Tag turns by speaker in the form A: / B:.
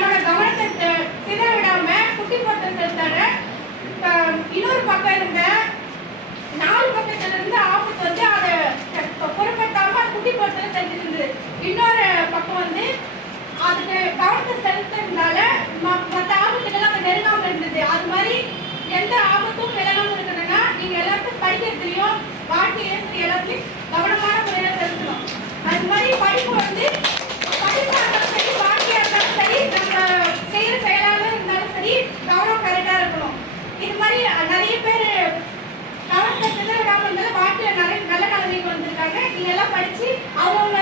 A: தன்னோட கவனத்தை த- விடாம குட்டி போட்ட செலுத்தாரு இன்னொரு பக்கம் இருந்த நாலு பக்கத்துல இருந்து ஆபத்து வந்து அதை பொருட்படுத்தாம குட்டி போட்டு செலுத்திட்டு இருந்தது. இன்னொரு பக்கம் வந்து அதுக்கு கவனத்தை செலுத்துறதுனால ம- மத்த ஆபத்துக்கெல்லாம் அது நெருங்காம இருந்தது. அது மாதிரி எந்த ஆபத்தும் விலகாம இருக்கணும்னா நீங்க எல்லாத்தையும் படிக்கிறதுலயும் வாழ்க்கையிலும் எல்லாத்தையும் கவனம் படிச்சு அதோட